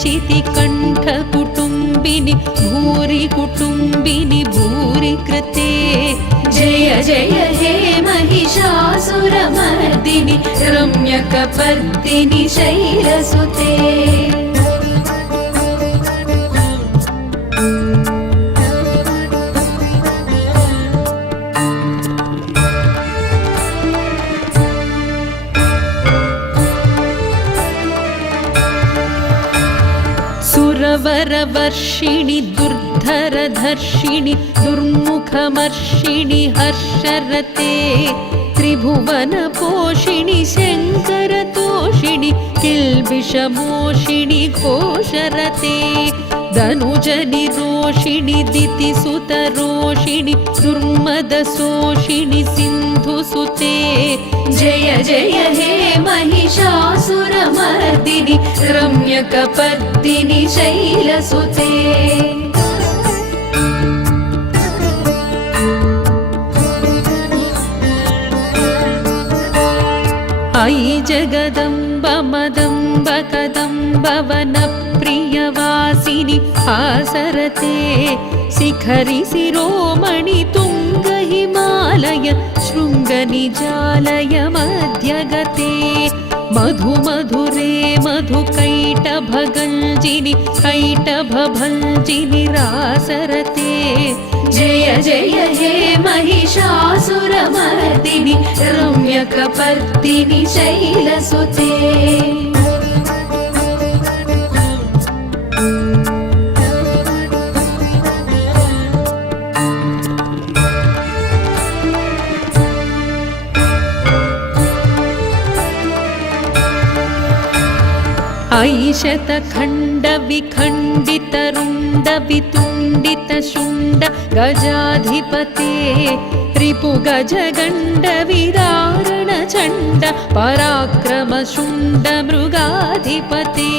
शितिकण्ठकुटुम्बिनि भूरि कुटुम्बिनि भूरि कृते जय जय हे महिषासुरमर्दिनि रम्यकपर्दिनि शैलसुते सुरवरवर्षिणि दुर्धरधर्षिणि दुर्मुखमर्षिणि हर्षरते त्रिभुवनपोषिणि शङ्करतोषिणि किल्बिषमोषिणि घोषरते धनुजनिरोषिणि दितिसुतरोषिणि दुर्मदशोषिणि सिन्धुसुते जय जय हे महिषासुरमर्दिनि रम्यकपर्दिनि शैलसुते अयि जगदम्ब मदम्ब कदम्ब वनप्रियवासिनि आसरते शिखरि शिरोमणि तुङ्ग हिमालय शृङ्गनिजालय मध्यगते मधु मधुरे मधुकैटभगञ्जिनि कैटभभञ्जिनि रासरते जय जय हे महिषासुरमर्दिनि रम्यकपर्दिनि शैलसुते ऐशतखण्डविखण्डितरुण्डवितुण्डितशुण्ड गजाधिपते रिपुगजगण्डविदारणचण्ड पराक्रमशुण्ड मृगाधिपते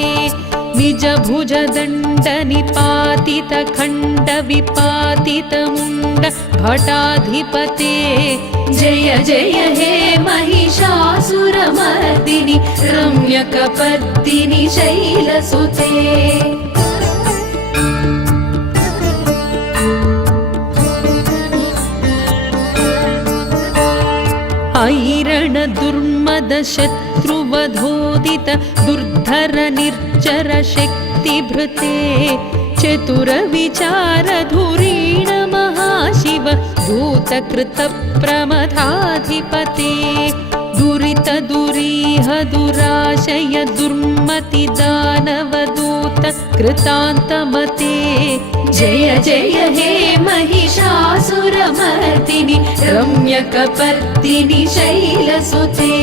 निजभुजदण्ड निपातितखण्डविपातितमुण्ड भटाधिपते जय जय हे महिषासुरमर्दिनि रम्यकपर्दिनि शैलसुते ऐरण दुर्मद शत्रुवधोदित दुर्धर निर्जर शक्तिभृते चतुर विचार धुरीण महाशिव दूतकृत प्रमथाधिपते दुरित दुरीह दुराशय दुर्मति दानवदूत कृतान्तमते जय जय हे महिषासुरमर्दिनि रम्यकपर्दिनि शैलसुते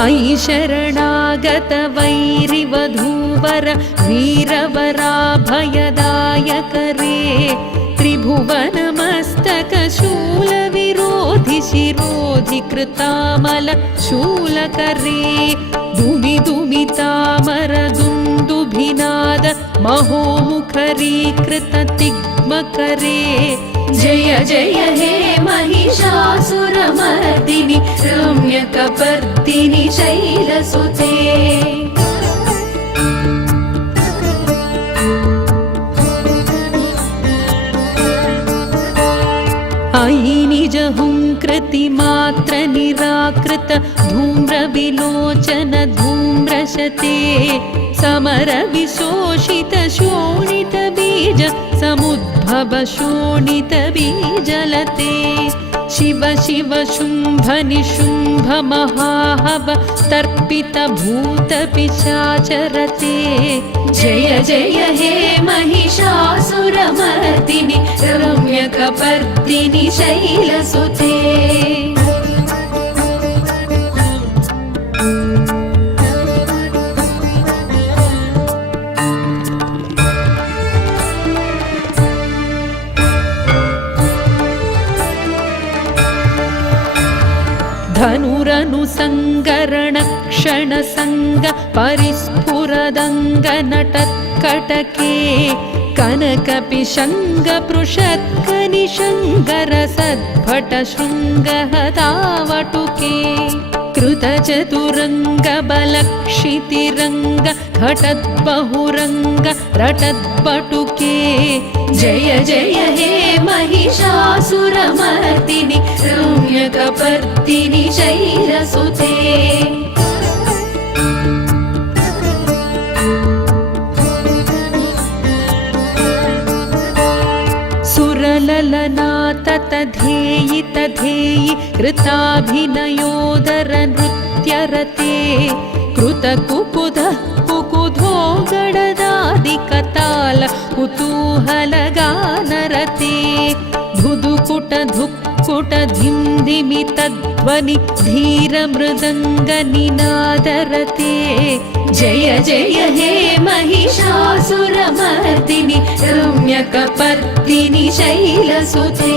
ऐ शरणागत वैरिवधूवर वीरवराभयदायकरे त्रिभुवनमस्तकशूलविरोधि शिरोधि कृतामल शूलकरे दुमि दुमितामर दुन्दुभिनाद महोमुखरीकृत तिग्मकरे जय जय हे महिषासुरमर्दिनि रम्यकपर्दिनि शैलसुते ऐ निजहुङ्कृतिमात्र निराकृत धूम्रविलोचन धूम्रशते समरविशोषित शोणितबीज समुद्भव शोणितबीजलते शिव शिव शुम्भ निशुम्भ महाहव तर्पित भूत पिशाचरते जय जय हे महिषासुरमर्दिनि रम्यकपर्दिनि शैलसुते धनुरनुसङ्गरण क्षणसङ्ग परिस्फुर सुरदङ्गनटत्कटके कनकपिशङ्गपृषत्कनिशङ्गरसद्भटशृङ्गहतावटुके कृतचतुरङ्गबलक्षितिरङ्ग घटद्बहुरङ्ग रटद्बटुके जय जय हे महिषासुरमर्दिनि रम्यकपर्दिनि शैलसुते सुरललनाततधेयि तधेयि कृताभिनयोदरनृत्यरते कृतकुकुधः कुकुधो गडदादिकताल कुतूहलगानरते धुधुकुटधुक्कुटधिंधिमि तद्ध्वनि धीरमृदङ्गनिनादरते जय जय हे महिषासुरमर्दिनि रम्यकपर्दिनि शैलसुते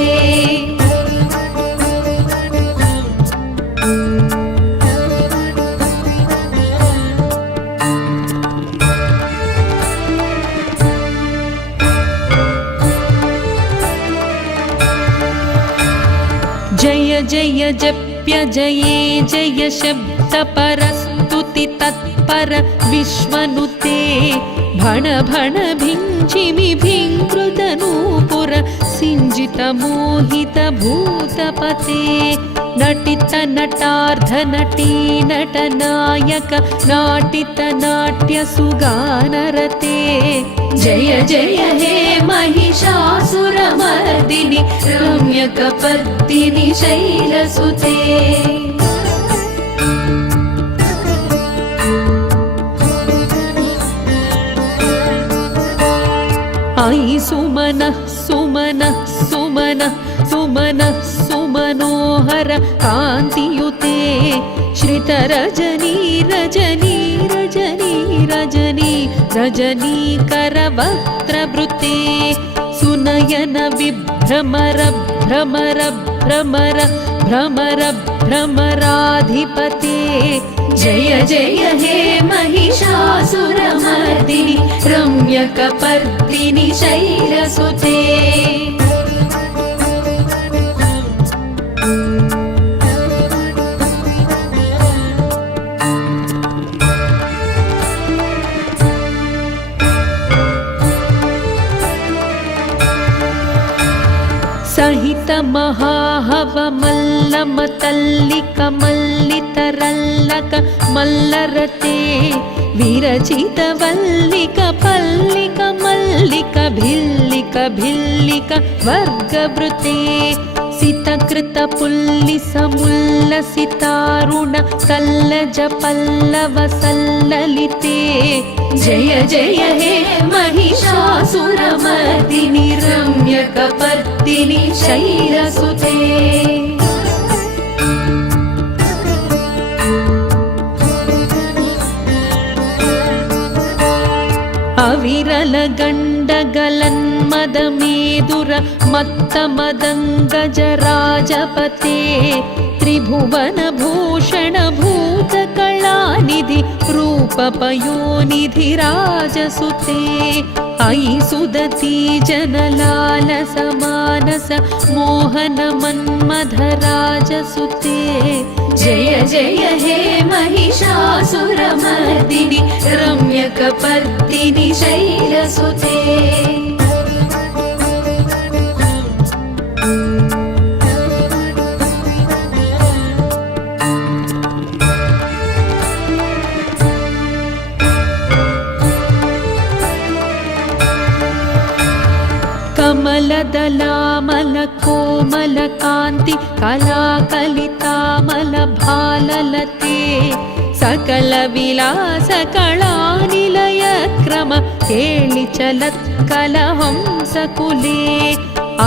जय जय जप्य जये जय शब्दपरस्तुति तत्पर विश्वनुते भण भण भिञ्जिमि भिङ्कृतनूपुर सिञ्जित मोहित भूतपते नटित नटार्ध नटी नटनायक नाटित नाट्य सुगानरते जय जय हे महिषासुरमर्दिनि रम्यकपर्दिनि शैलसुते अयि सुमनः सुमनः सुमनः सुमनः सुमनोहर कान्तियुते श्रितरजनी रजनी रजनी रजनी रजनीकरवक्त्रवृते सुनयन विभ्रमर भ्रमर भ्रमर भ्रमर भ्रमराधिपते जय जय हे महिषासुरमर्दिनि रम्यकपर्दिनि शैलसुते सहित महाहवमल्लमतल्लिकमल्लितरल्लक मल्लरते विरचित वल्लिक पल्लिक मल्लिक भिल्लिक भिल्लिक वर्गवृते सितकृत पुल्लिसमुल्लसितारुण कल्लज पल्लव सल्ललिते जय जय हे महिषासुरमर्दिनि रम्यकपर्दिनि शैलसुते अविरल गण्डगलन्मदमेदुर मत्तमदङ्गजराजपते त्रिभुवन भूषण भूतकलानिधि रूपपयोनिधि राजसुते अयि सुदती जनलालस मानस मोहन मन्मथ राजसुते जय जय हे महिषासुरमर्दिनि रम्यकपर्दिनि शैलसुते कमलदलामल कोमल कान्ति कलाकलितामल भाललते सकल विलास कलानिलय क्रम केळि चलत्कल हंसकुले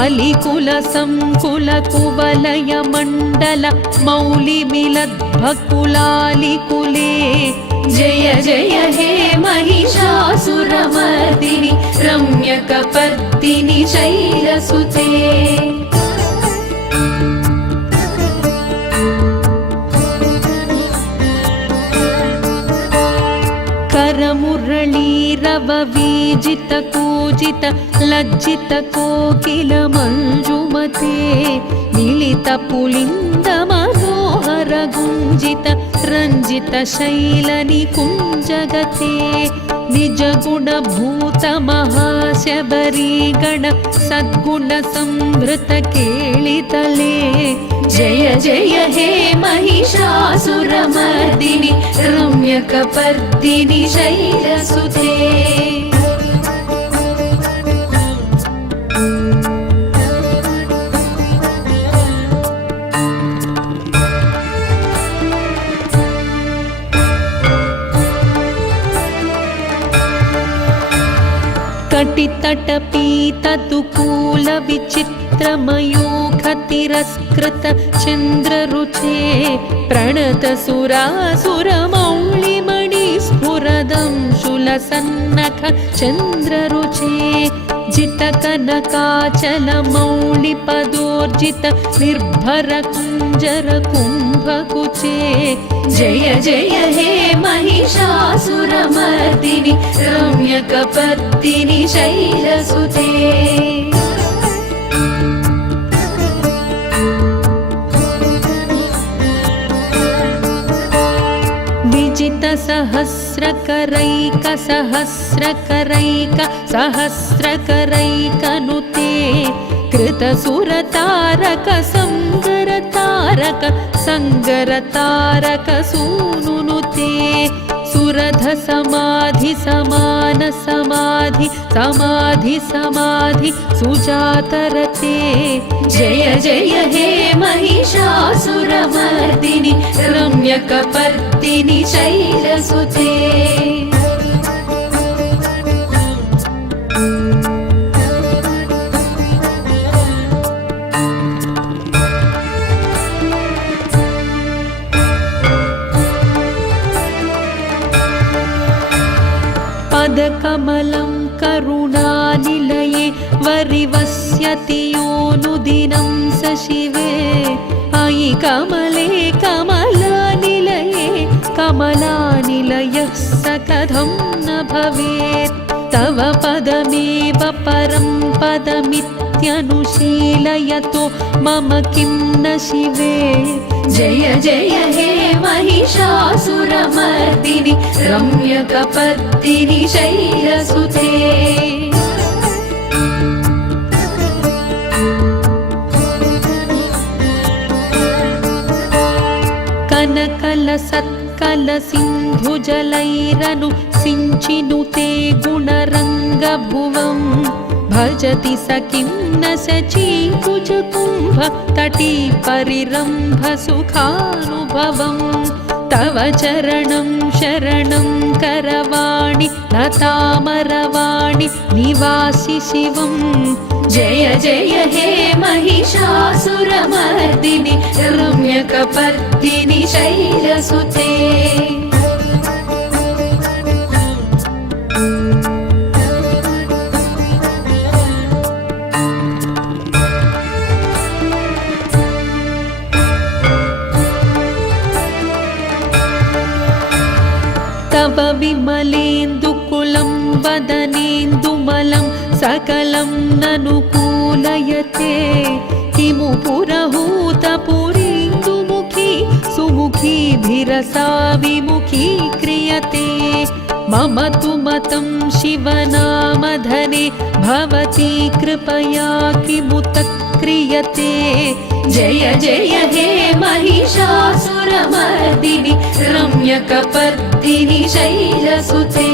अलिकुल संकुल कुवलय मण्डल मौलि मिलद्भकुलालिकुले जय जय हे महिषासुरमर्दिनि रम्यकपर्दिनि शैलसुते करमुर भैरव वीजित कूजित लज्जित कोकिल मंजुमते मिलित पुलिंद मनोहर गुंजित रंजित शैल निकुंजगते निज गुण भूत महाशबरी गण सद्गुण संभृत केळितले जय जय हे महिषासुरमर्दिनि रम्यकपर्दिनि शैलसुते कटितटपीततुकूल विचित्रमयूख तिरस्कृत चन्द्ररुचे प्रणत सुरासुरमौलिमणि स्फुरदंशुलसन्नख चन्द्ररुचे जित कनकाचल मौलिपदोर्जित निर्भर कुञ्जर कुम्भकुचे जय जय हे महिषासुरमर्दिनि रम्यकपर्दिनि शैलसुते विजित सहस्रकरैक सहस्रकरैक सहस्रकरैकनुते कृतसुरतारक संगरतारक संगरतारक सूनुनुते सुरध समाधि समान समाधि समाधि समाधि सुजातरते जय जय हे महिषासुरमर्दिनि रम्यकपर्दिनि शैलसुते पदकमलं करुणानिलये वरिवस्यति योऽनुदिनं स शिवे अयि कमले कमलानिलये कमलानिलयः स कथं न भवेत् तव पदमेव परं पदमित्यनुशीलयतो मम किं न शिवे जय जय हे महिषासुरमर्दिनि रम्यकपर्दिनि शैलसुते कनकलसत्कलसिन्धुजलैरनु सिञ्चिनुते गुणरङ्गभुवम् भजति स किं न शचीकुजकुम्भ तटी परिरम्भ सुखानुभवम् तव चरणं शरणं करवाणि लतामरवाणि निवासि शिवम् जय जय हे महिषासुरमर्दिनि रम्यकपर्दिनि शैलसुते तव विमलेन्दुकुलं वदनेन्दुमलं सकलं ननुकूलयते किमु पुरहूतपुरीन्दुमुखी सुमुखीभिरसा विमुखी क्रियते मम तु मतं शिवनामधने भवती कृपया किमुत क्रियते जय जय हे महिषासुरमर्दिनि रम्यकपर्दिनि शैलसुते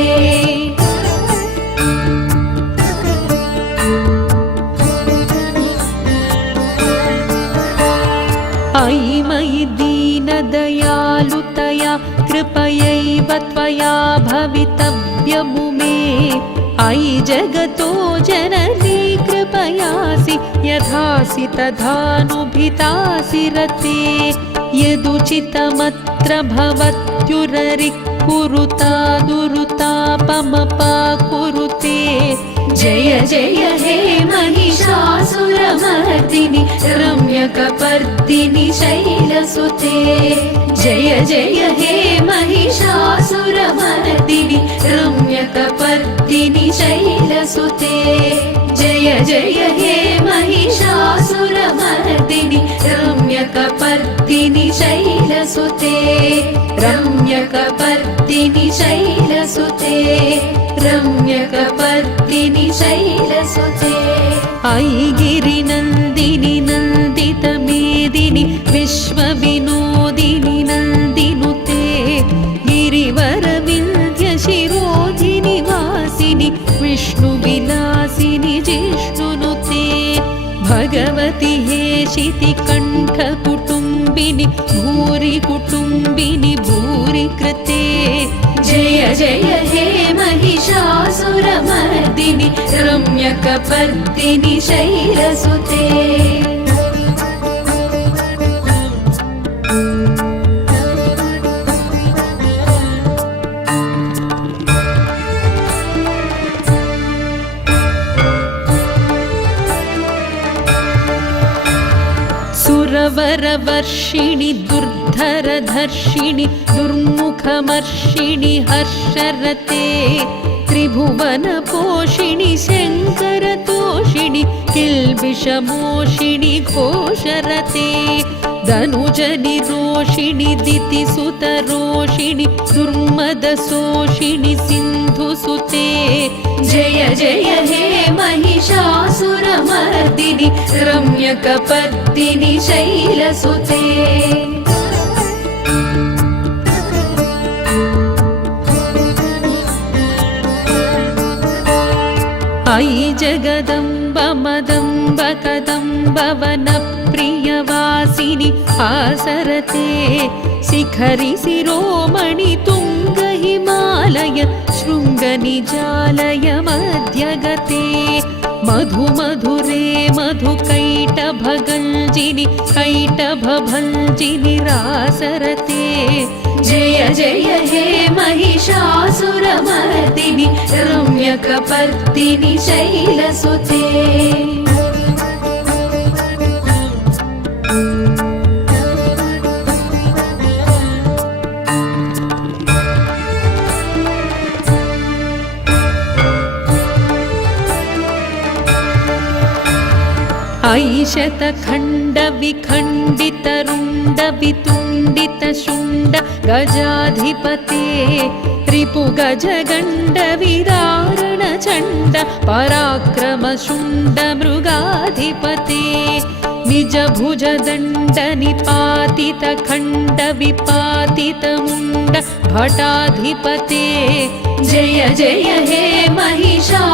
अयि मयि दीनदयालुतया कृपयैव त्वया भवितव्यमुमे अयि जगतो जननी कृपयासि यथासि तथानुभितासि रते यदुचितमत्र भवत्युररिः कुरुता दुरुतापमपाकुरुते जय जय हे महिषासुर महिषासुरमर्दिनि रम्यकपर्दिनि शैलसुते जय जय हे महिषासुरमर्दिनि रम्यकपर्दिनि शैलसुते जय जय हे महिषासुरमर्दिनि रम्यकपर्दिनि शैलसुते रम्यकपर्दिनि शैलसुते रम्यकपर्दिनि शैलसुते ऐगिरिनन्दिनि नन्दितमेदिनि विश्वविनोदिनि नन्दिनुते गिरिवरविन्ध्यशिरोधिनि वासिनि विष्णुविलासिनि जिष्णुनुते भगवति हेशितिकण्ठकुटुम्बिनि भूरि कुटुम्बिनि भूरि कृते जय जय हे महिषासुरमर्दिनि रम्यकपर्दिनि शैलसुते सुरवरवर्षिणि दुर्धरधर्षिणि दुर्मुखमर्षिणि हर्षरते त्रिभुवनपोषिणि शङ्करतोषिणि किल्बिषमोषिणि घोषरते धनुजनिरोषिणि दितिसुतरोषिणि दुर्मदशोषिणि सिन्धुसुते जय जय हे महिषासुरमर्दिनि रम्यकपर्दिनि शैलसुते अयि जगदम्ब मदम्ब कदम्ब वनप्रियवासिनि आसरते शिखरि शिरोमणि तुङ्ग हिमालय शृङ्गनिजालय मध्यगते मधु मधुरे मधुकैटभगञ्जिनि कैटभभञ्जिनि रासरते जय जय हे महिषासुरमर्दिनि रम्यकपर्दिनि शैलसुते ऐशतखण्डविखण्डितरुण्डवितुण्डितशुण्ड गजाधिपते रिपुगजगण्डविदारणचण्ड पराक्रमशुण्ड मृगाधिपते निजभुजदण्डनिपातितखण्डविपातितमुण्ड भटाधिपते जय जय हे महिषासुरमर्दिनि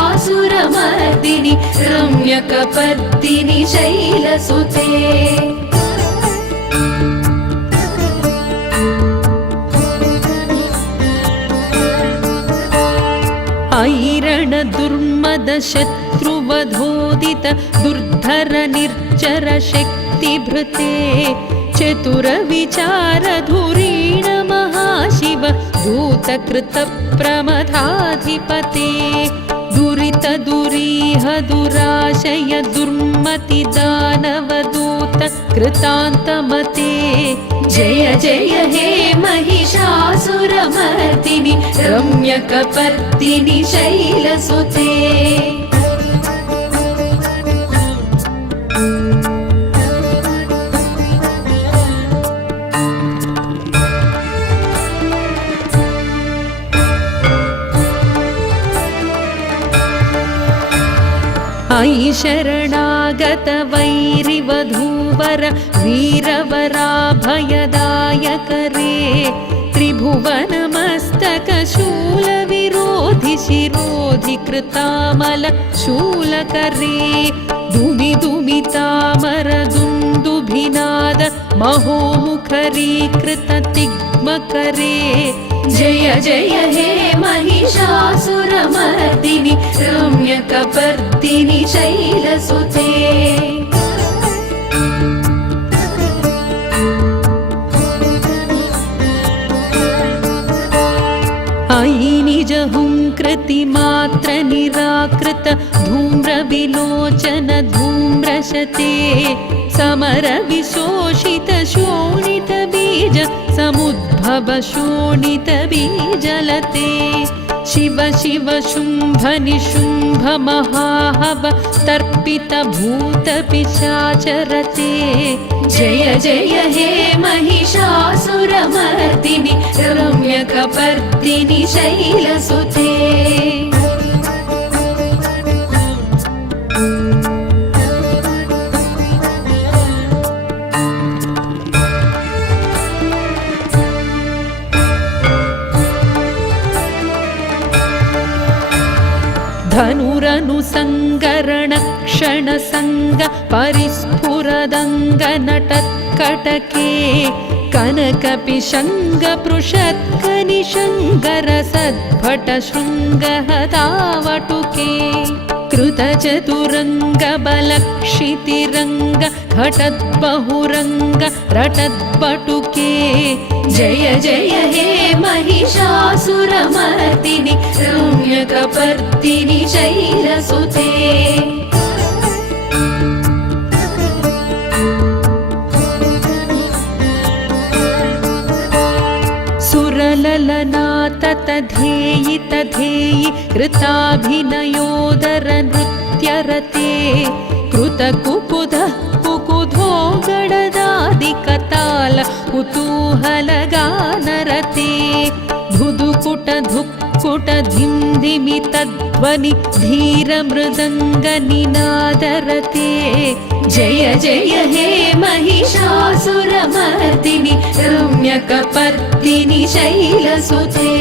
रम्यकपर्दिनि शैलसुते ऐरण दुर्मद शत्रुवधोदित दुर्धर निर्जर शक्तिभृते चतुर विचार धुरीण महाशिव दूतकृत प्रमथाधिपते दुरित दुरीह दुराशय दुर्मति दानवदूत कृतान्तमते जय जय हे महिषासुरमर्दिनि रम्यकपर्दिनि शैलसुते ऐ शरणागत वैरिवधूवर वीरवराभयदायकरे त्रिभुवनमस्तकशूलविरोधि शिरोधि कृतामल शूलकरे दुमि दुमितामर दुन्दुभिनाद महोमुखरीकृत तिग्मकरे जय जय हे महिषासुरमर्दिनि रम्यकपर्दिनि शैलसुते ऐ निजहुङ्कृतिमा मात्र निराकृत धूम्रविलोचन धूम्रशते समर विशोषित शोणित बीज समुद्भव शोणित बीजलते शिव शिव शुंभ निशुंभ महाहव तर्पित भूत पिशाचरते जय जय हे महिषासुरमर्दिनि रम्यकपर्दिनि शैलसुते धनुरनुसङ्गरण क्षणसङ्ग परिस्फुरदङ्ग नटत्कटके कनकपिशङ्गपृषत्कनिशङ्गरसद्भट शृङ्गहतावटुके कृतचतुरङ्ग बलक्षितिरङ्ग घटद्बहुरङ्ग रटद्बटुके जय जय हे महिषासुरमर्दिनि रम्यकपर्दिनि शैलसुते सुरललनाततधेयि तधेयि कृताभिनयोदर नृत्यरते कृतकुकुधः कुकुधो गडदादिकताल कुतूहलगानरते धुधुकुट धुक्कुट धिंधिमि तद्ध्वनि धीरमृदङ्गनिनादरते जय जय हे महिषासुरमर्दिनि रम्यकपर्दिनि शैलसुते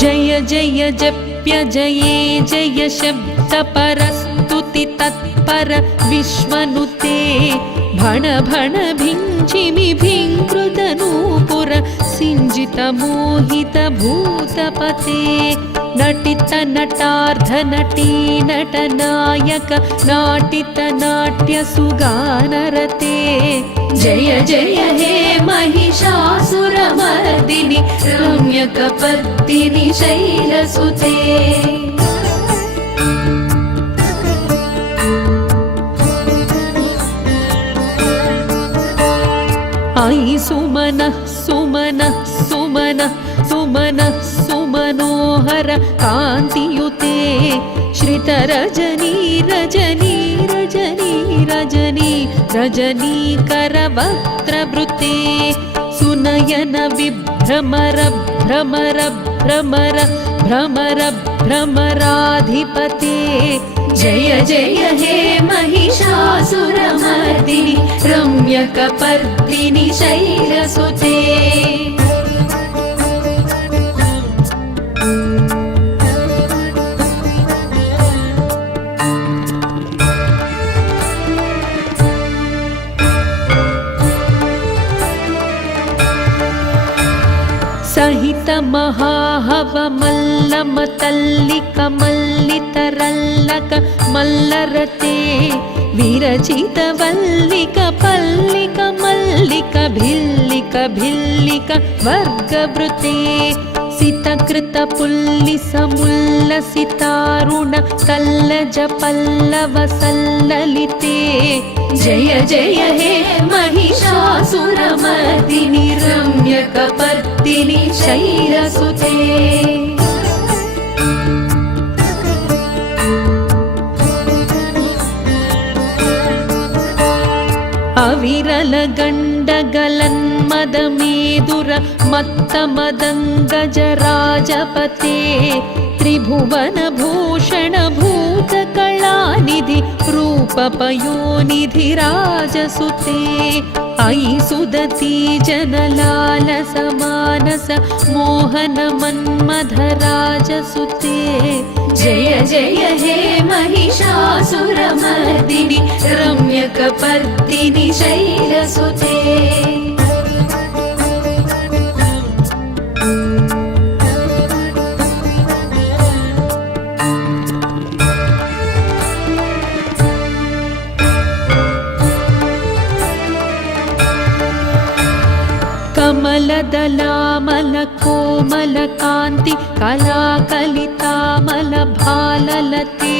जय जय जप्य जये जय शब्द परस्तुति तत्पर विश्वनुते भण भण भिञ्चिमि भिङ्कृतनूपुर सिञ्जित मोहित भूतपते नटित नटार्ध नटी नटनायक नाटित नाट्य सुगानरते जय जय हे महिषासुरमर्दिनि रम्यकपर्दिनि शैलसुते आई सुमनः सुमनः सुमनः सुमनः सुमनोहर कान्तियुते श्रितरजनी रजनी रजनी रजनी रजनीकरवक्त्रवृते सुनयन विभ्रमर भ्रमर भ्रमर भ्रमर भ्रमराधिपते जय जय हे महिषासुरमर्दिनि रम्यकपर्दिनि शैलसुते सहित महाहव मल्लम तल्लिक मल्लितरल्लक मल्लरते विरचित वल्लिक पल्लिक मल्लिक भिल्लिक भिल्लिक वर्गवृते सितकृत पुल्लिस मुल्लसितारुण तल्लज पल्लव सल्ललिते जय जय हे महिषासुरमर्दिनि रम्यकपर्दिनि शैलसुते अविरल गण्डगलन्मदमेदुर मत्तमदङ्गजराजपते त्रिभुवन भूषण भूतकलानिधि रूपपयोनिधि राजसुते अयि सुदती जनलालस मानस मोहन मन्मथराजसुते जय जय हे महिषासुरमर्दिनि रम्यकपर्दिनि शैलसुते कदलामल कोमल कान्ति कलाकलितामल भाललते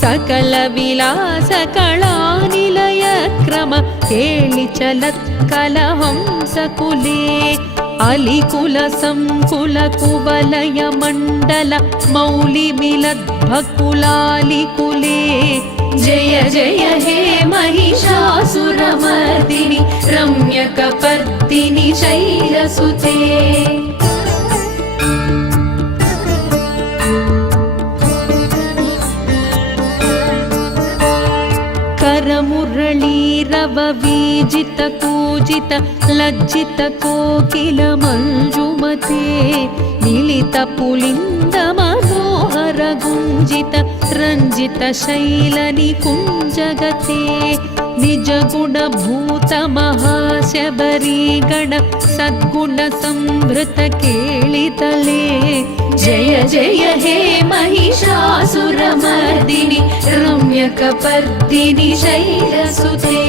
सकल विलास कलानिलय क्रम केळि चलत्कलहंसकुले अलिकुल संकुल कुवलय मण्डल मौलिमिलद्भकुलालिकुले जय जय हे महिषासुरमर्दिनि रम्यकपर्दिनि शैलसुते करमुरळीरव वीजित कूजित लज्जित कोकिल मंजुमते मिलित पुलिंद मनोहर गुंजित रंजित शैल निकुंजगते निज गुण भूत महाशबरी गण सद्गुण संभृत केळितले जय जय हे महिषासुरमर्दिनि रम्यकपर्दिनि शैलसुते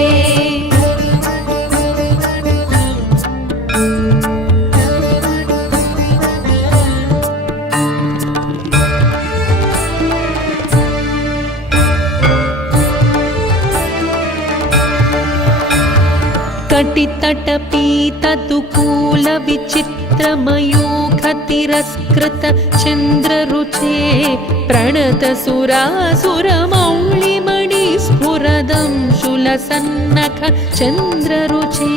कटितटपीततुकूल विचित्रमयूखतिरस्कृत चन्द्ररुचे प्रणत सुरासुरमौलिमणि स्फुरदंशुलसन्नख चन्द्ररुचे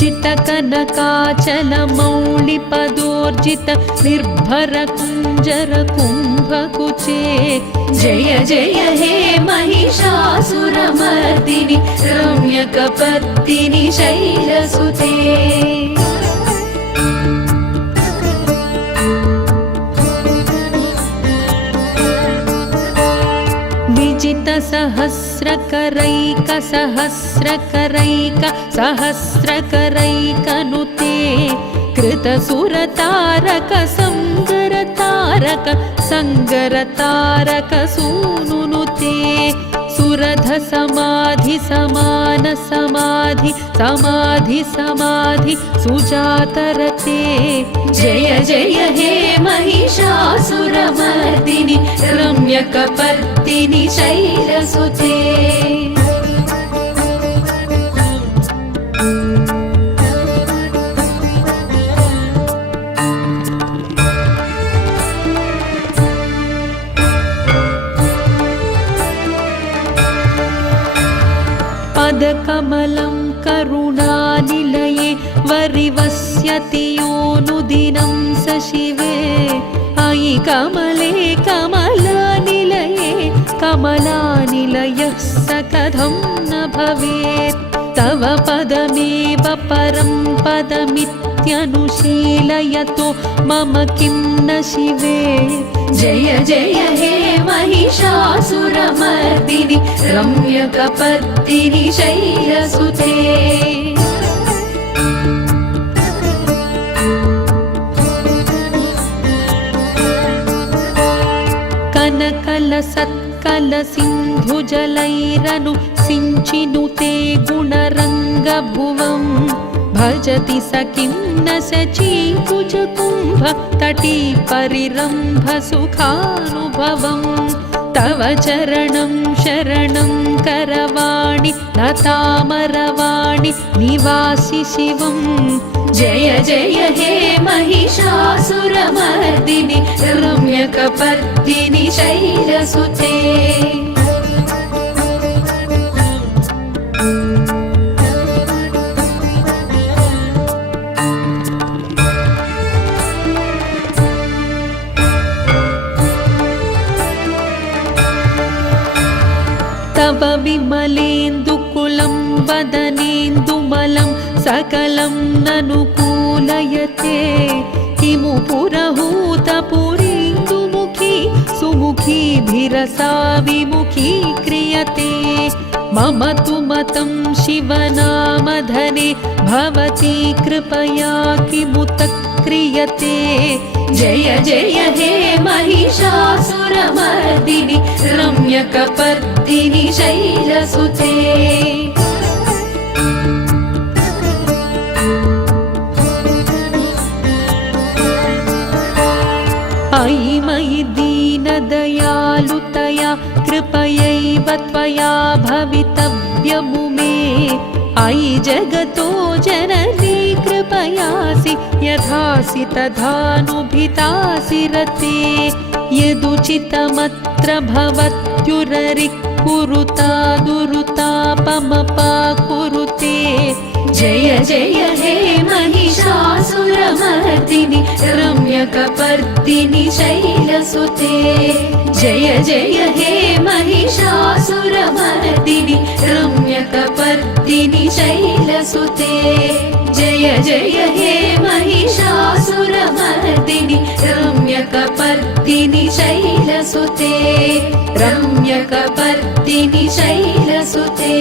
जित कनकाचल मौलिपदोर्जित निर्भर कुञ्जर कुम्भकुचे जय जय हे महिषासुरमर्दिनि रम्यकपर्दिनि शैलसुते विजित सहस्रकरैक सहस्रकरैक सहस्रकरैकनुते कृत सुरतारक संगरतारक संगरतारक सूनुनुते सुरध समाधि समान समाधि समाधि समाधि सुजातरते जय जय हे महिषासुरमर्दिनि रम्यकपर्दिनि शैलसुते पदकमलं करुणानिलये वरिवस्यति योऽनुदिनं स शिवे अयि कमले कमलानिलये कमलानिलयः स कथं न भवेत् तव पदमेव परं पदमित्यनुशीलयतो मम किं न शिवे जय जय हे महिषासुरमर्दिनि रम्यकपर्दिनि शैलसुते कनकल सत्कल सिन्धुजलैरनु सिञ्चिनुते गुणरङ्गभुवम् भजति स किं न सचीकुजकुम्भ तटी परिरम्भ सुखानुभवम् तव चरणं शरणं करवाणि लतामरवाणि निवासि शिवम् जय जय हे महिषासुरमर्दिनि रम्यकपर्दिनि शैलसुते तव विमलेन्दुकुलं वदनेन्दुमलं सकलं ननुकूलयते किमु पुरहूतपुरीन्दुमुखी सुमुखीभिरसा विमुखी क्रियते मम तु मतं शिवनामधने भवती कृपया किमुत क्रियते जय जय हे महिषासुरमर्दिनि रम्यकपर्दिनि शैलसुते त्वया भवितव्यमुमे अयि जगतो जननी कृपयासि यथासि तथानुभितासि रते यदुचितमत्र भवत्युररिः कुरुता दुरुतापमपाकुरुते जय जय हे महिषासुरमर्दिनि रम्यकपर्दिनि शैलसुते जय जय हे महिषासुरमर्दिनि रम्यकपर्दिनि शैलसुते जय जय हे महिषासुरमर्दिनि रम्यकपर्दिनि शैलसुते रम्यकपर्दिनि शैलसुते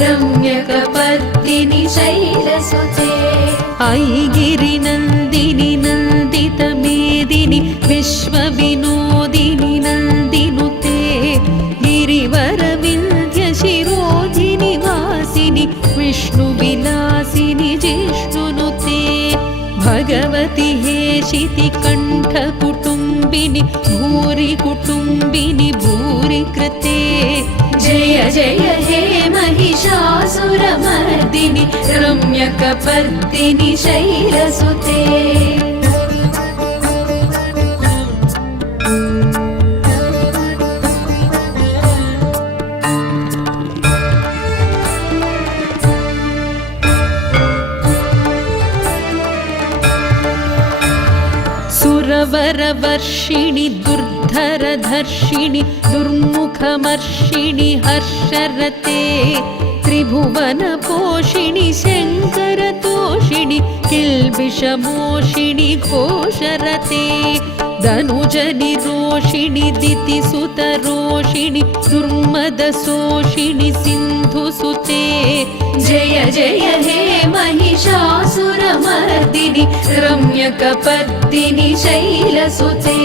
रम्यकपर्दिनि शैलसुते अयि गिरिनन्दिनि नन्दितमेदिनि विश्वविनोदिनि नन्दिनुते गिरिवरविन्ध्यशिरोधिनि वासिनि विष्णुविलासिनि जिष्णुनुते भगवति हेशितिकण्ठकुटुम्बिनि भूरि कुटुम्बिनि भूरि कृते जय जय हे महिषासुरमर्दिनि रम्यकपर्दिनि शैलसुते सुरवरवर्षिणि दुर्धरधर्षिणि दुर्मुखमर्षिणि हर्षरते त्रिभुवनपोषिणि शङ्करतोषिणि किल्बिषमोषिणि घोषरते धनुजनिरोषिणि दितिसुतरोषिणि दुर्मदशोषिणि सिन्धुसुते जय जय हे महिषासुरमर्दिनि रम्यकपर्दिनि शैलसुते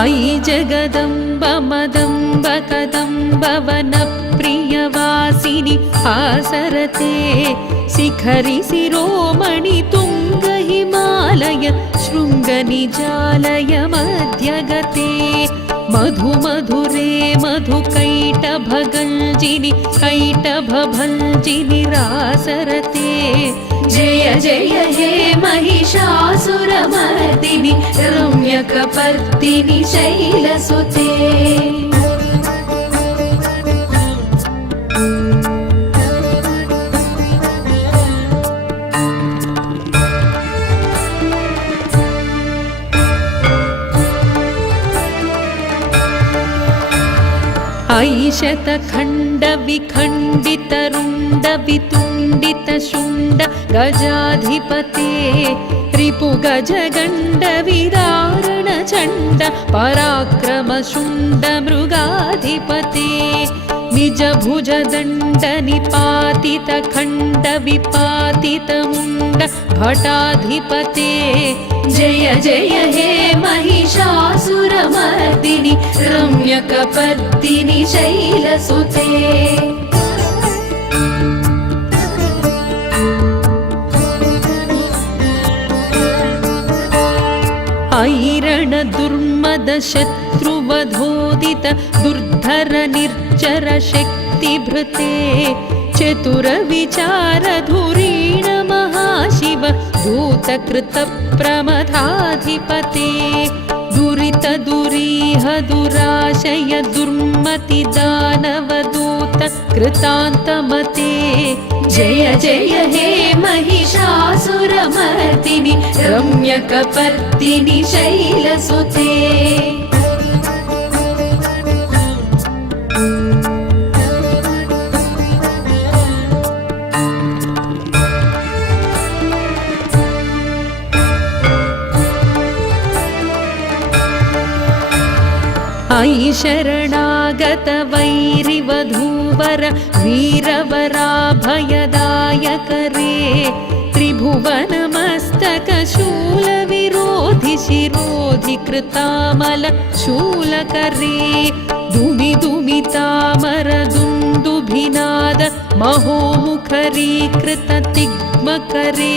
अयि जगदम्ब मदम्ब कदम्ब वनप्रियवासिनि आसरते शिखरि शिरोमणि तुङ्ग हिमालय शृङ्गनिजालय मध्यगते मधु मधुरे मधुकैटभगञ्जिनि कैटभभञ्जिनि रासरते जय जय हे महिषासुरमर्दिनि रम्यकपर्दिनि शैलसुते अयि शतखण्डविखण्डितरुण्डवितुण्डितशुण्ड गजाधिपते रिपुगजगण्डविदारणचण्ड पराक्रमशुण्ड मृगाधिपते निजभुजदण्डनिपातितखण्डविपातितमुण्ड भटाधिपते जय जय हे महिषासुरमर्दिनि रम्यकपर्दिनि शैलसुते ऐरण दुर्मद शत्रुवधोदित दुर्धर निर्जर शक्तिभृते चतुर विचार धुरीण महाशिव दूतकृत प्रमथाधिपते दुरित दुरीह दुराशय दुर्मति दानवदूत कृतान्तमते जय जय हे महिषासुरमर्दिनि रम्यकपर्दिनि शैलसुते अयि शरणागत वैरिवधूवर वीरवराभयदायकरे त्रिभुवनमस्तकशूलविरोधि शिरोधि कृतामल शूलकरे दुमि दुमितामर दुन्दुभिनाद महोमुखरीकृत तिग्मकरे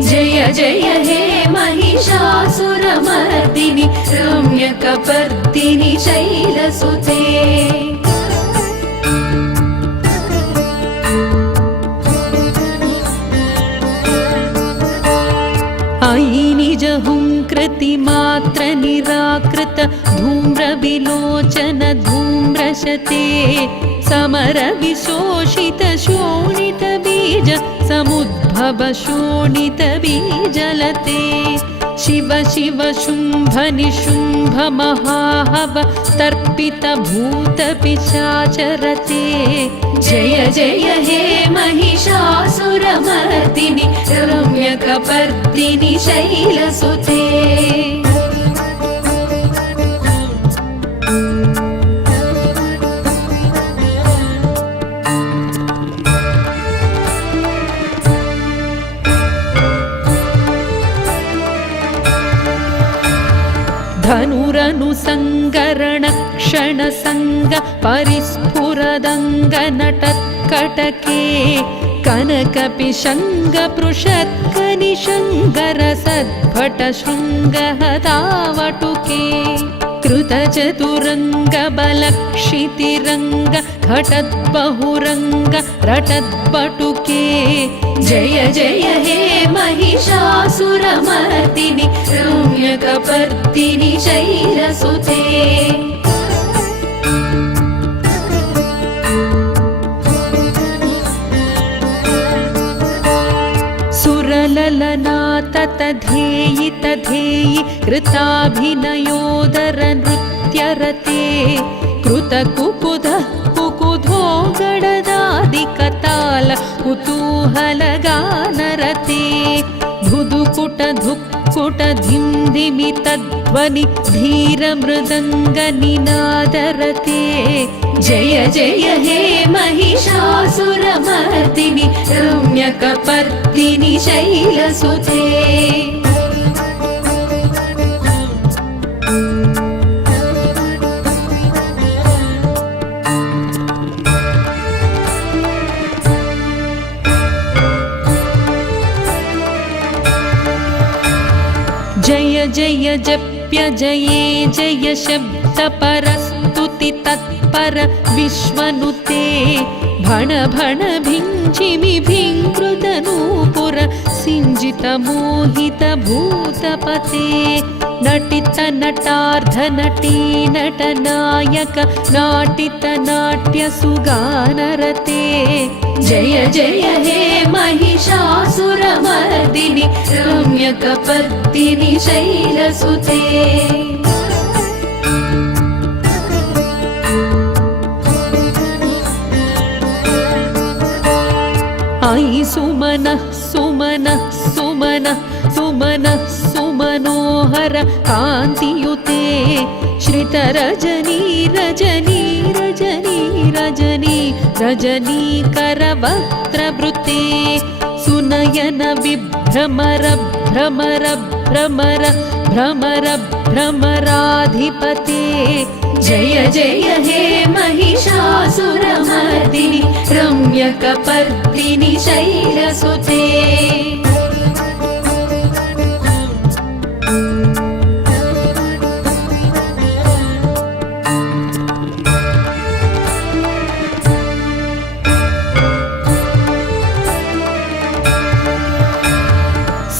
जय जय हे महिषासुरमर्दिनि रम्यकपर्दिनि शैलसुते अयि निज हुंकृति मात्र निराकृत धूम्रविलोचन धूम्रशते समर विशोषित शोणित बीज समुद्भव शोणित बीजलते शिव शिव शुंभ निशुंभ महाहव तर्पित भूत पिशाचरते जय जय हे महिषासुरमर्दिनि रम्यकपर्दिनि शैलसुते धनुरनुसंगरण क्षण संग परिस्फुरदंग नटत्कटके कनक पिशंग पृषत्क निशंगर सद्भट शृंग हतावटुके कृत चतुरंग बलक्षितिरंग घटद्बहुरंग रटद्बटुके जय जय हे महिषासुरमर्दिनि रम्यकपर्दिनि शैलसुते सुरललनाततधेयि तधेयि कृताभिनयोदर नृत्यरते कृतकुकुधः कुकुधो गडदादिकताल कुतूहलगानरते धुधुकुट धुक्कुट धिंधिमि तद्ध्वनि धीरमृदङ्गनिनादरते जय जय हे महिषासुरमर्दिनि रम्यकपर्दिनि शैलसुते जय जय जप्य जये जय शब्द परस्तुति तत्पर विश्वनुते भण भण भिञ्चिमि भिङ्कृत नूपुर सिञ्जित मोहित भूतपते नटित नटार्ध नटी नटनायक नाटित नाट्य सुगानरते जय जय हे महिषासुरमर्दिनि रम्यकपर्दिनि शैलसुते अयि सुमनः सुमनः सुमनः सुमनः सुमनोहर कान्तियुते श्रितरजनी रजनी रजनी रजनी रजनीकरवक्त्रवृते सुनयन विभ्रमर भ्रमर भ्रमर भ्रमर भ्रमराधिपते जय जय हे महिषासुरमर्दिनि रम्यकपर्दिनि शैलसुते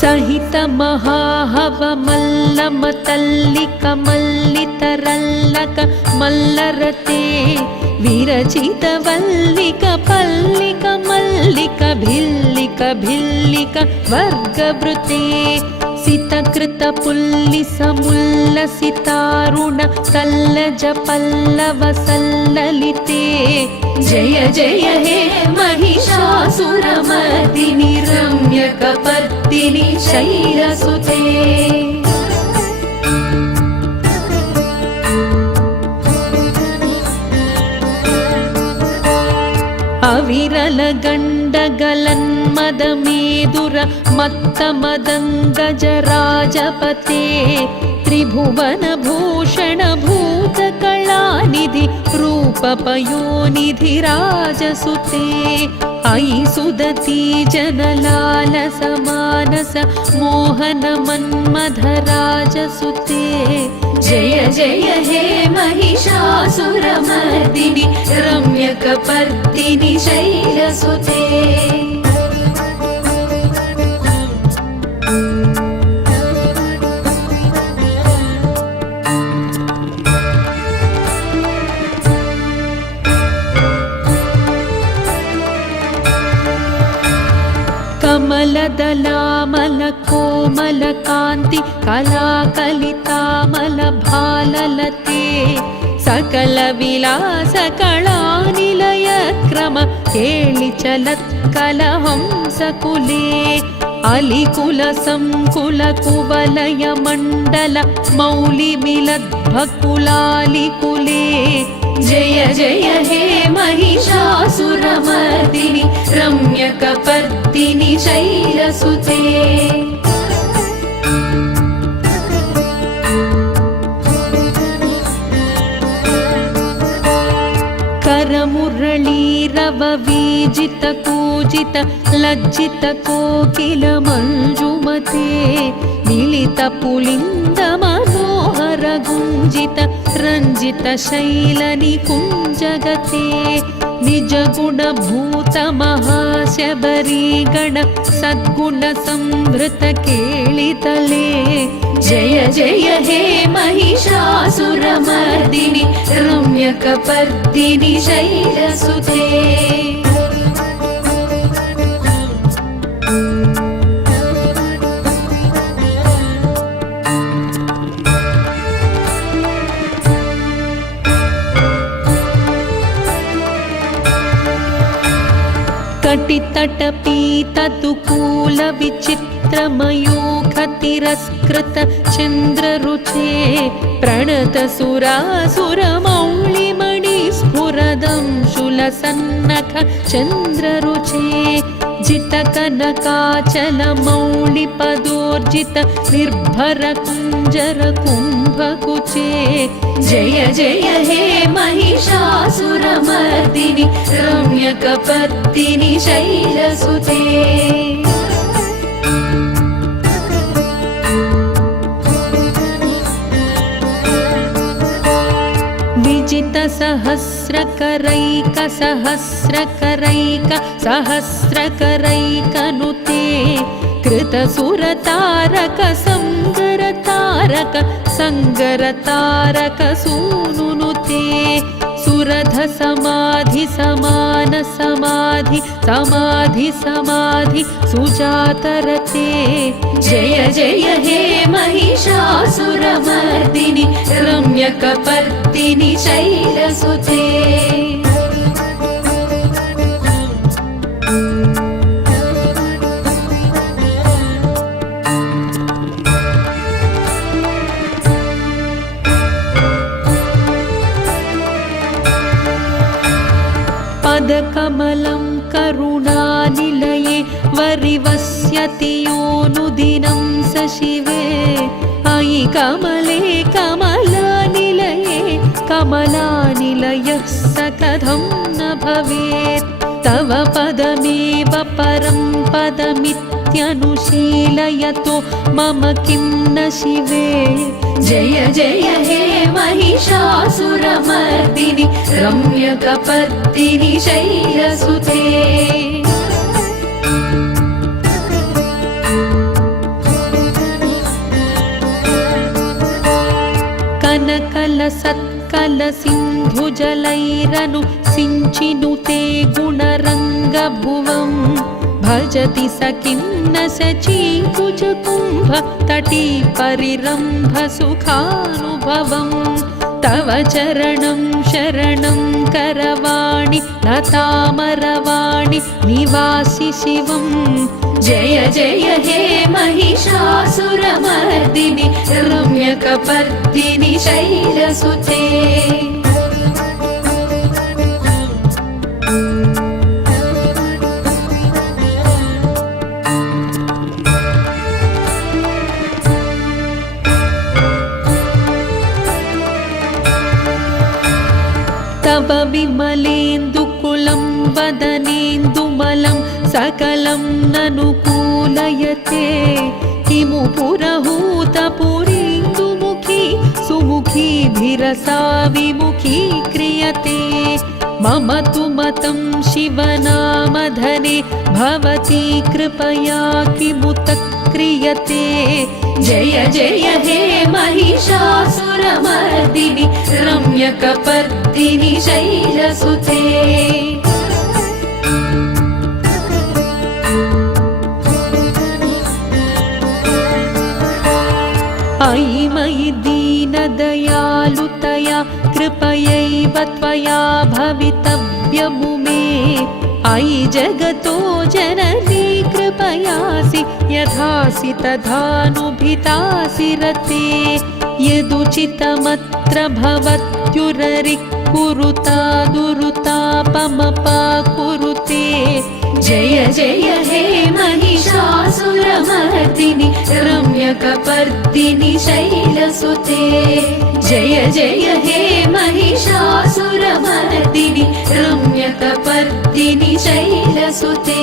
सहित महाहव मल्लम तल्लिक मल्लितरल्लक मल्लरते विरचित वल्लिक पल्लिक मल्लिक भिल्लिक भिल्लिक वर्गवृते सितकृत पुल्लिस मुल्लसितारुण सल्लज पल्लव सल्ललिते जय जय हे महिषासुरमर्दिनि रम्यकपर्दिनि शैलसुते अविरल गण्डगलन्मदमेदुर मत्तमदङ्गजराजपते त्रिभुवन भूषण भूतकलानि करुणानिधि रूपपयोनिधि राजसुते अयि सुदती जनलालस मानस मोहन मन्मथराजसुते जय जय हे महिषासुरमर्दिनि रम्यकपर्दिनि शैलसुते कमलदलामल कोमलकान्ति कलाकलितामल भाललते सकल विलास कलानिलयक्रम केलिचलत्कलहंसकुले अलिकुल संकुल कुवलय मण्डल मौलिमिलद्भकुलालिकुले जय जय हे महिषासुरमर्दिनि रम्यकपर्दिनि शैलसुते करमुरळीरववीजित कूजित लज्जित कोकिल मञ्जुमते मिलित पुलिन्द मनोहर गुञ्जित रञ्जित शैलनिकुञ्जगते निज गुण भूत महाशबरीगण सद्गुण संभृत केळितले जय जय हे महिषासुरमर्दिनि रम्यकपर्दिनि शैलसुते कटितटपीततुकूल विचित्रमयूखतिरस्कृत चन्द्ररुचे प्रणत सुरासुरमौलिमणिस्फुरदं शूलसन्नख चन्द्ररुचे जितकनकाचल मौलिपदोर्जित निर्भर कुञ्जर कुम्भकुचे जय जय हे महिषासुरमर्दिनि रम्यकपर्दिनि शैलसुते विजित सहस्रकरैक सहस्रकरैक सहस्रकरैकनुते कृत सुरतारक संगरतारक संगरतारक सूनुनुते सुरध समाधि समान समाधि समाधि समाधि सुजातरते जय जय हे महिषासुरमर्दिनि रम्यकपर्दिनि शैलसुते पदकमलं करुणानिलये वरिवस्यति योऽनुदिनं स शिवे अयि कमले कमलानिलये कमलानिलयः स कथं न भवेत् तव पदमेव परं पदमित्यनुशीलयतो मम किं न शिवे जय जय हे महिषासुरमर्दिनि रम्यकपर्दिनि शैलसुते कनकल सत्कल सिन्धुजलैरनु सिञ्चिनुते गुणरङ्गभुवम् भजति स किं न सचीकुजकुम्भ तटी परिरम्भ सुखानुभवम् तव चरणं शरणं करवाणि लतामरवाणि निवासि शिवम् जय जय हे महिषासुरमर्दिनि रम्यकपर्दिनि शैलसुते सकलं ननुकूलयते किमु पुरहूतपुरीन्दुमुखी सुमुखीभिरसा विमुखी क्रियते मम तु मतं शिवनामधने भवती कृपया किमुत क्रियते जय जय हे महिषासुरमर्दिनि रम्यकपर्दिनि शैलसुते अयि मयि दीनदयालुतया कृपयैव त्वया भवितव्यमुमे अयि जगतो जननी कृपयासि यथासि तथानुभितासि रते यदुचितमत्र भवत्युररिः कुरुता दुरुतापमपाकुरुते जय जय हे महिषासुरमर्दिनि रम्यकपर्दिनि शैलसुते जय जय हे महिषासुरमर्दिनि रम्यकपर्दिनि शैलसुते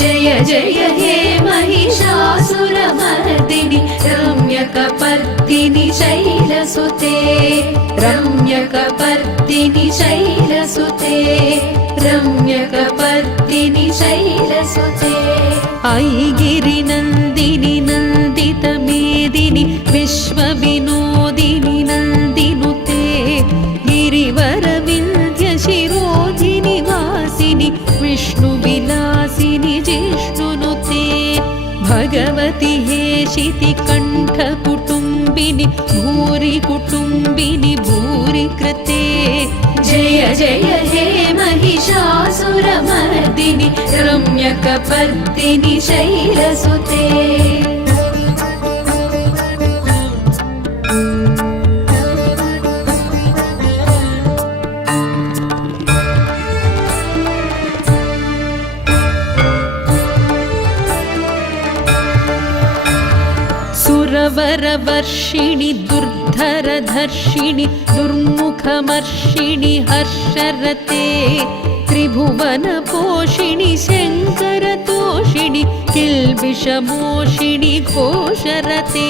जय जय हे महिषासुरमर्दिनि रम्यकपर्दिनि शैलसुते रम्यकपर्दिनि शैलसुते रम्यकपर्दिनि शैलसुते अयि गिरिनन्दिनि नन्दितमेदिनि विश्वविनोदिनि नन्दिनुते गिरिवरविन्ध्यशिरोधिनि वासिनि विष्णुविलासिनि जिष्णुनुते भगवति हेशितिकण्ठकुटुम्बिनि भूरि कुटुम्बिनि भूरि कृते जय जय हे महिषासुरमर्दिनि रम्यकपर्दिनि शैलसुते सुरवरवर्षिणि दुर्धरधर्षिणि दुर्मुखमर्षिणि हर्षरते त्रिभुवनपोषिणि शङ्करतोषिणि किल्बिषमोषिणि घोषरते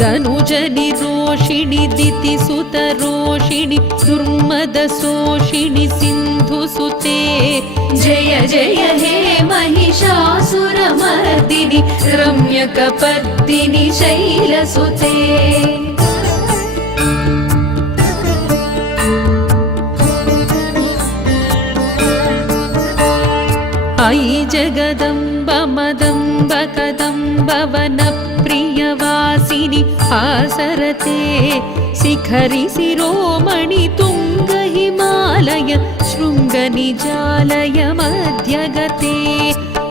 धनुजनिरोषिणि दितिसुतरोषिणि दुर्मदशोषिणि सिन्धुसुते जय जय हे महिषासुरमर्दिनि रम्यकपर्दिनि शैलसुते अयि जगदम्ब मदम्ब कदम्ब वनप्रियवासिनि आसरते शिखरि शिरोमणि तुङ्ग हिमालय शृङ्गनिजालय मध्यगते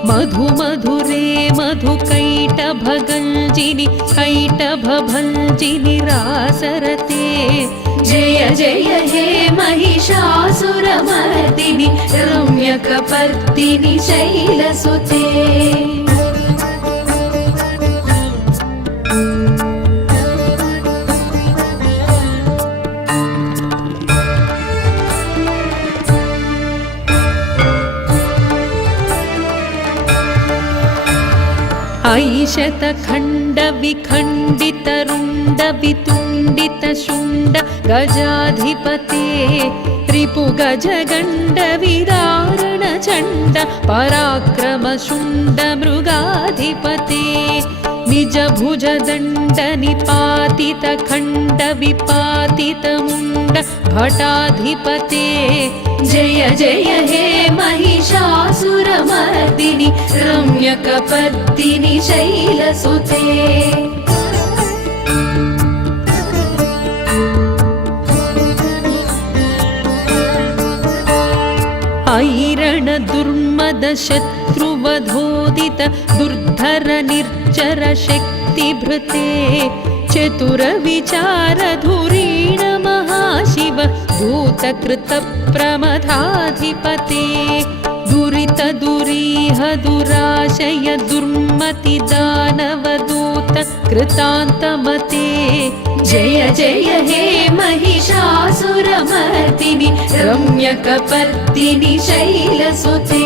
मधुमधुरे मधुकैटभगञ्जिनि कैटभभञ्जिनि रासरते जय जय हे महिषासुरमर्दिनि रम्यकपर्दिनि शैलसुते अयि शतखण्डविखण्डितरुण्डवितुण्डितशुण्ड गजाधिपते रिपुगजगण्डविदारणचण्ड पराक्रमशुण्ड मृगाधिपते निजभुजदण्डनिपातितखण्डविपातितमुण्ड भटाधिपते जय जय हे महिषासुरमर्दिनि रम्यकपर्दिनि शैलसुते ऐरण दुर्मद शत्रुवधोदित दुर्धर निर्जर शक्तिभृते चतुर विचार धुरीण महाशिव दूतकृत प्रमथाधिपते दुरित दुरीह दुराशय दुर्मति दानवदूत कृतान्तमते जय जय हे महिषासुरमर्दिनि रम्यकपर्दिनि शैलसुते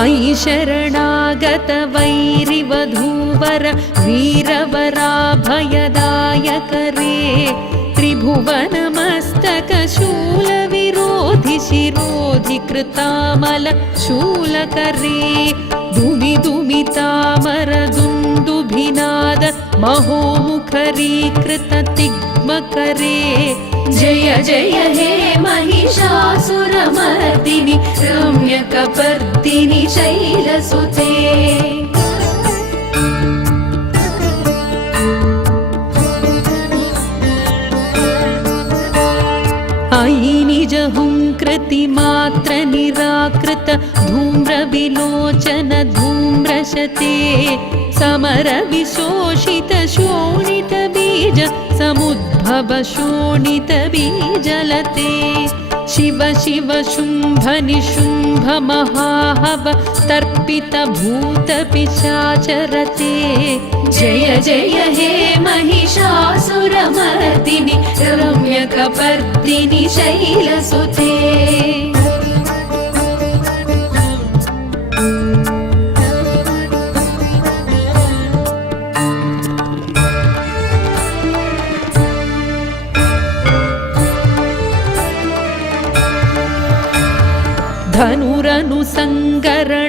अयि शरणागत वैरिवधूवर वीरवराभयदायकरे त्रिभुवनमस्तकशूलविरोधि शिरोधि कृतामल शूलकरे दुमि दुमितामरदुन्दुभिनाद महोमुखरीकृततिग्मकरे जय जय हे महिषासुरमर्दिनि रम्यकपर्दिनि शैलसुते अयि निजहुङ्कृतिमात्र निराकृत धूम्रविलोचन धूम्रशते समरविशोषित शोणितबीज समुद्भव शोणितबीजलते शिव शिव शुम्भ निशुम्भ महाहव तर्पित भूत पिशाचरते जय जय हे महिषासुरमर्दिनि रम्यकपर्दिनि शैलसुते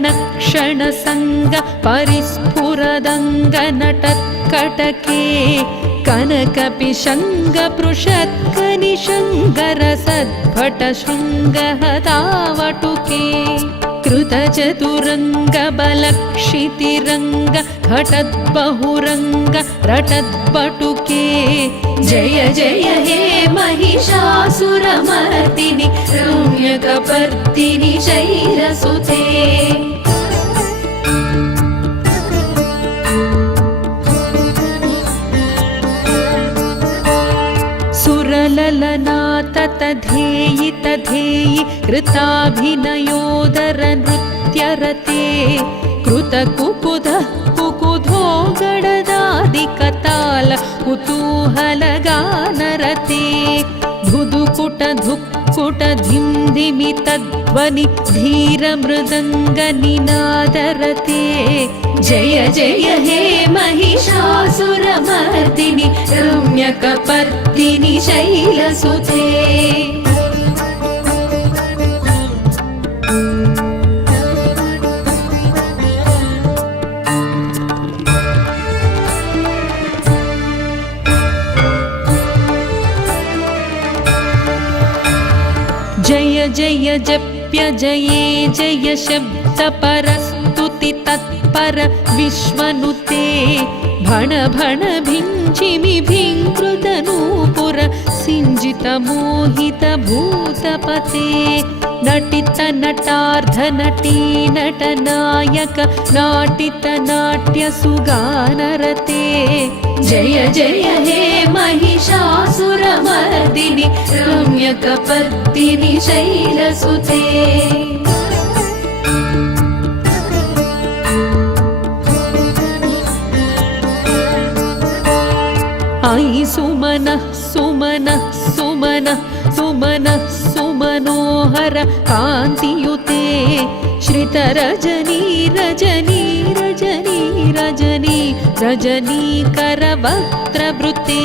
धनुरनुसङ्गरणक्षणसङ्ग परिस्फुरदङ्ग नटत्कटके कनकपिशङ्गपृषत्कनिशङ्गरसद्भटशृङ्गहतावटुके कृतचतुरङ्गबलक्षितिरङ्ग घटद्बहुरङ्ग रटद्बटुके जय जय हे महिषासुरमर्दिनि रम्यकपर्दिनि शैलसुते सुरललनाततधेयि तधेयि कृताभिनयोदर नृत्यरते कृतकुकुधः कुकुधो गडदादिकताल कुतूहलगानरते धुधुकुट धुक्कुट धिंधिमि तद्ध्वनि धीरमृदङ्गनिनादरते जय जय हे महिषासुरमर्दिनि रम्यकपर्दिनि शैलसुते जय जय जप्य जये जय शब्द परस्तुति तत्पर विश्वनुते भण भण भिञ्चिमि भिङ्कृतनूपुर सिञ्जित मोहित भूतपते नटित नटार्ध नटी नटनायक नाटित नाट्य सुगानरते जय जय हे महिषासुरमर्दिनि रम्यकपर्दिनि शैलसुते अयि सुमनः सुमनः सुमनः सुमनः सुमनोहर कान्तियुते श्रितरजनी रजनी रजनी रजनी रजनीकरवक्त्रवृते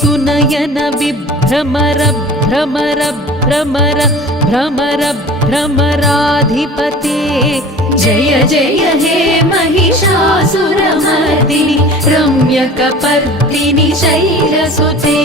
सुनयन विभ्रमर भ्रमर भ्रमर भ्रमर भ्रमराधिपते जय जय हे महिषासुरमर्दिनि रम्यकपर्दिनि शैलसुते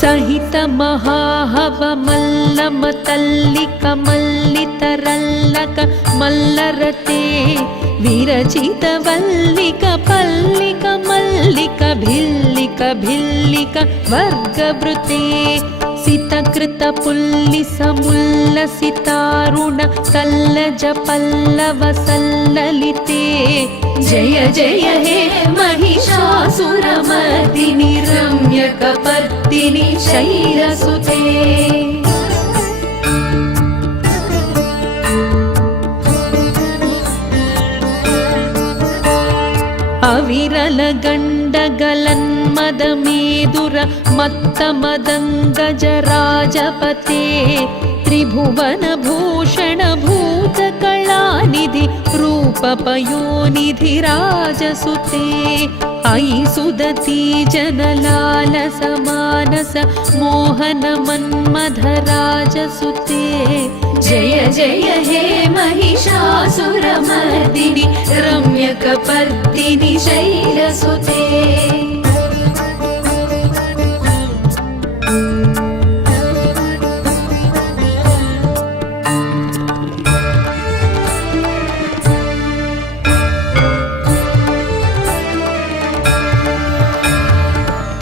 सहित महाहव मल्लम तल्लिक मल्लितरल्लक मल्लरते विरचित वल्लिक पल्लिक मल्लिक भिल्लिक भिल्लिक वर्गवृते सितकृतपुल्लिसमुल्लसितारुण सल्लजपल्लवसल्ललिते जय जय हे महिषासुरमर्दिनि रम्यकपर्दिनि शैलसुते। अविरल गण्डगलन्मदमेदुर मत्तमदङ्गजराजपते त्रिभुवनभूषण भूतकलानिधि रूपपयोनिधि राजसुते। अयि सुदती जनलालसमानस मोहन मन्मथराजसुते जय जय हे महिषासुरमर्दिनि रम्यकपर्दिनि शैलसुते।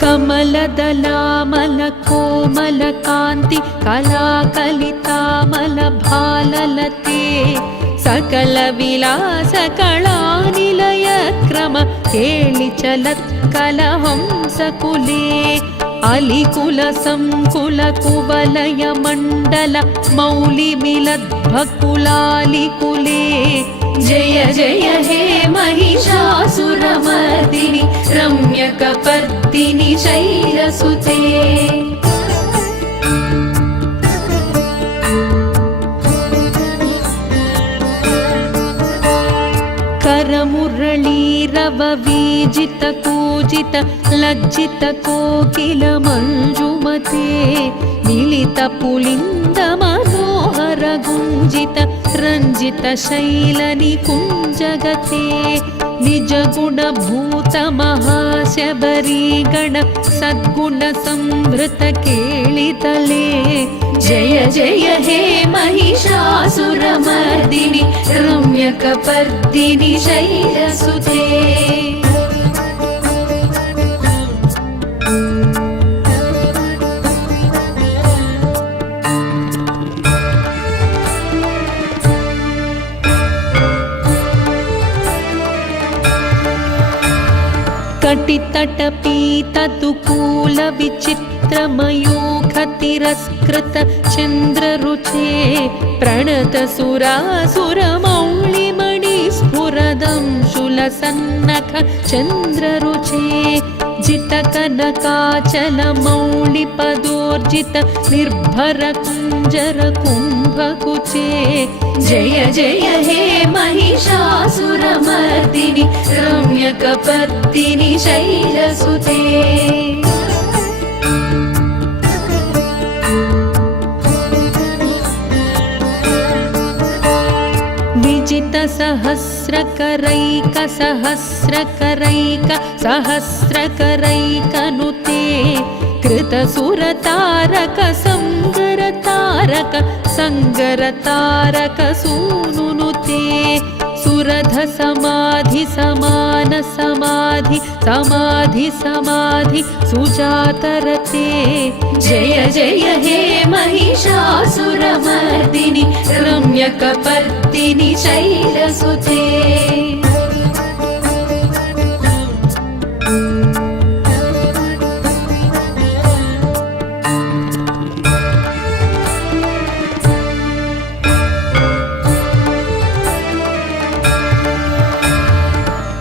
कमलदलामलकोमलकान्ति कलाकलितामलभाललते सकलविलासकलानिलयक्रम केलिचलत्कलहंसकुले अलिकुलसङ्कुलकुवलयमण्डल मौलिमिलद्भकुलालिकुले जय जय हे महिषासुरमर्दिनि रम्यकपर्दिनि शैलसुते। करमुरळीरववीजित कूजित लज्जित कोकिल मञ्जुमते मिलित पुलिन्द मनोहर गुञ्जित रञ्जित शैलनिकुञ्जगते निज गुणभूत महाशबरीगण सद्गुण संभृत केळितले जय जय हे महिषासुरमर्दिनि रम्यकपर्दिनि शैलसुते। कटितटपीततुकूलविचित्रमयूखतिरस्कृत चन्द्ररुचे प्रणतसुरासुरमौलिमणिस्फुरदंशुलसन्नख चन्द्ररुचे जितकनकाचलमौलिपदोर्जित निर्भरकुञ्जरकुम्भकुचे जय जय हे महिषासुरमर्दिनि रम्यकपर्दिनि शैलसुते। विजित सहस्रकरैक सहस्रकरैक सहस्रकरैकनुते कृतसुरतारक संगरतारक संगरतारक सूनुनुते सुरध समाधि समान समाधि समाधि समाधि सुजातरते जय जय हे महिषासुरमर्दिनि रम्यकपर्दिनि शैलसुते।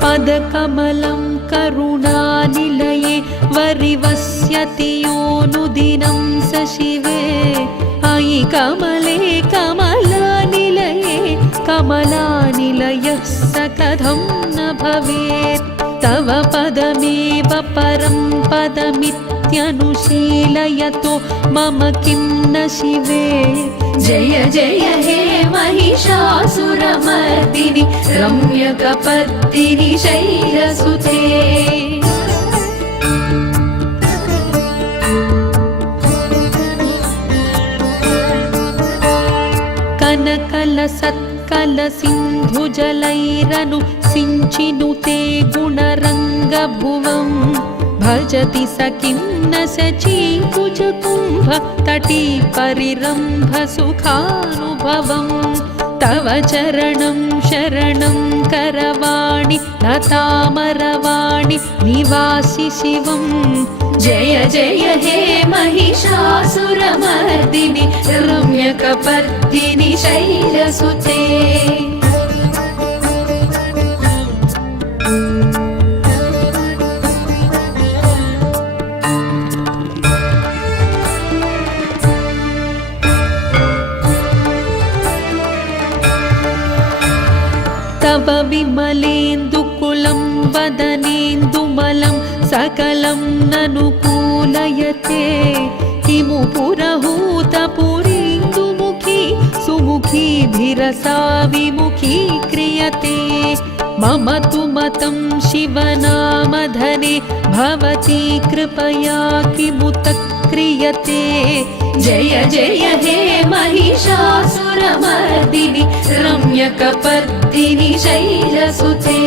पदकमलं करुणानिलये वरिवस्यति योऽनुदिनं स शिवे अयि कमले कमलानिलये कमलानिलयः स कथं न भवेत् तव पदमेव परं पदमित्यनुशीलयतो मम किं न शिवे जय जय हे महिषासुरमर्दिनि रम्यकपर्दिनि शैलसुते। कनकलसत्कलसिन्धुजलैरनु सिञ्चिनुते गुणरङ्गभुवम् भजति स किं न सचीकुजकुम्भ तटी परिरम्भ सुखानुभवम् तव चरणं शरणं करवाणि लतामरवाणि निवासि शिवम् जय जय हे महिषासुरमर्दिनि रम्यकपर्दिनि शैलसुते तव विमलेन्दुकुलं वदनेन्दुमलं सकलं ननुकूलयते किमु पुरहूतपुरीन्दुमुखी सुमुखीभिरसा विमुखी क्रियते मम तु मतं शिवनामधने भवती कृपया किमुत क्रियते जय जय हे महिषासुरमर्दिनि रम्यकपर्दिनि शैलसुते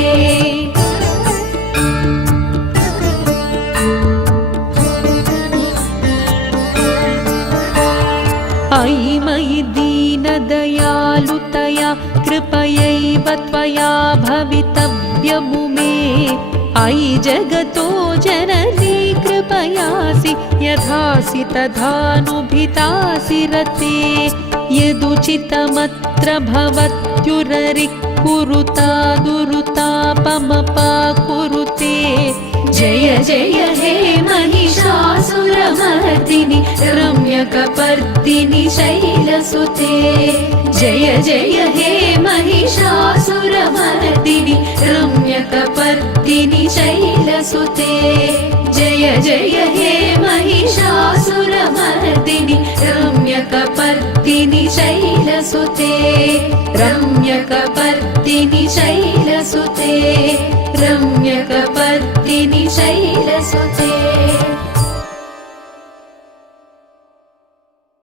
अयि मयि दीनदयालुतया कृपयैव त्वया भवितव्यमुमे अयि जगतो जननी कृपयासि यथासि तथानुभितासि रते यदुचितमत्र भवत्युररिः कुरुता दुरुतापमपाकुरुते जय जय हे महिषासुरमर्दिनि रम्यकपर्दिनि शैलसुते जय जय हे महिषासुरमर्दिनि रम्यकपर्दिनि शैलसुते जय जय हे महिषासुरमर्दिनि रम्यकपर्दिनि शैलसुते रम्यकपर्दिनि शैलसुते रम्यकपर्दिनि शैलसुते